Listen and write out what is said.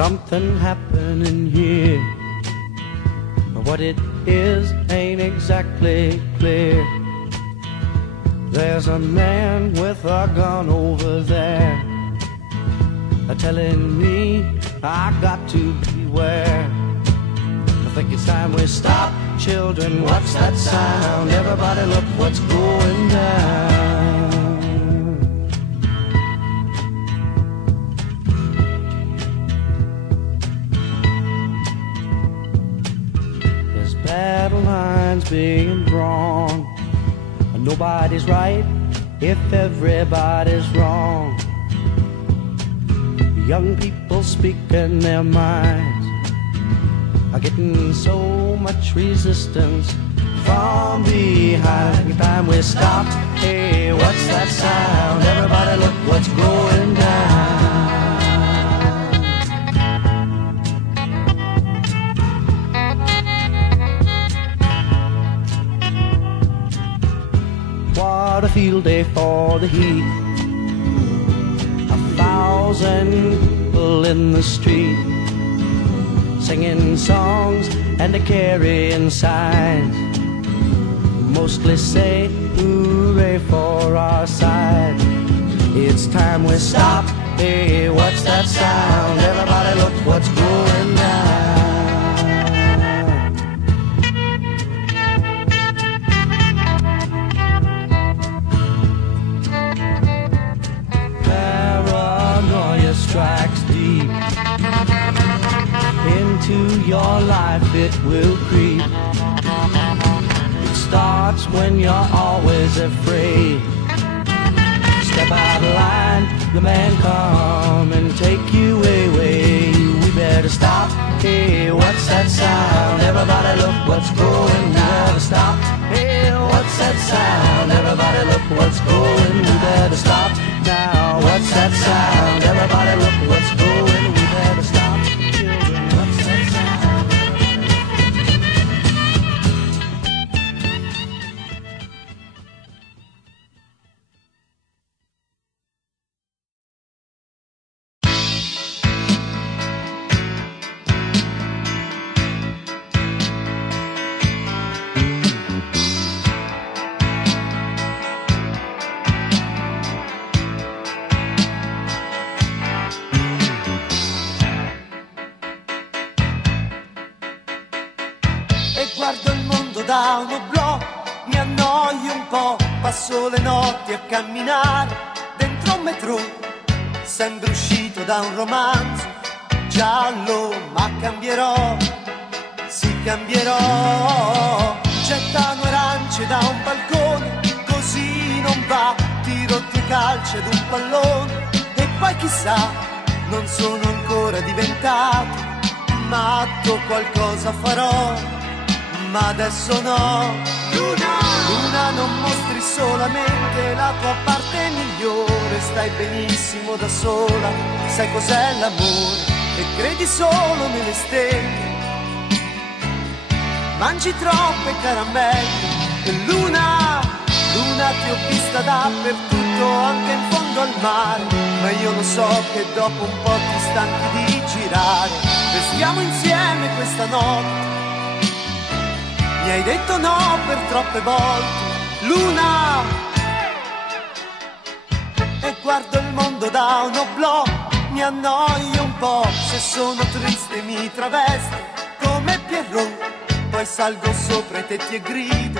something happening here. But what it is ain't exactly clear. There's a man with a gun over there, telling me I got to beware. I think it's time we stop. Children, what's that sound? Everybody look what's going down. There's battle lines being drawn. Nobody's right if everybody's wrong. Young people speaking their minds are getting so much resistance from behind. Time we stop. Hey, what's that sound? Everybody look what's going down. What a field day for the heat. 1,000 people in the street, singing songs and carrying signs, mostly say hooray for our side. It's time we stop. Hey, what's that sound? Everybody look what's going down. Paranoia strikes deep into your life, it will creep. It starts when you're always afraid. Step out of line, the man come and take you away. We better stop. Hey, what's that sound? Everybody look what's going. We better stop. Hey, what's that sound? Everybody look what's going. We better stop now. What's that sound? Everybody look what's going. We better stop. Children, what's that sound? Guardo il mondo da un oblò, mi annoio un po', passo le notti a camminare dentro un metro. Sembro uscito da un romanzo giallo, ma cambierò, sì cambierò. Gettano arance da un balcone, così non va, tiro due calci ad un pallone. E poi chissà, non sono ancora diventato matto, qualcosa farò, ma adesso no. Luna, Luna, non mostri solamente la tua parte migliore, stai benissimo da sola, sai cos'è l'amore e credi solo nelle stelle. Mangi troppe caramelle e Luna, Luna, ti ho vista dappertutto, anche in fondo al mare, ma io lo so che dopo un po' ti stanchi di girare. Restiamo insieme questa notte, mi hai detto no per troppe volte, Luna. E guardo il mondo da un oblò, mi annoio un po', se sono triste mi travesto come Pierrot. Poi salgo sopra i tetti e grido,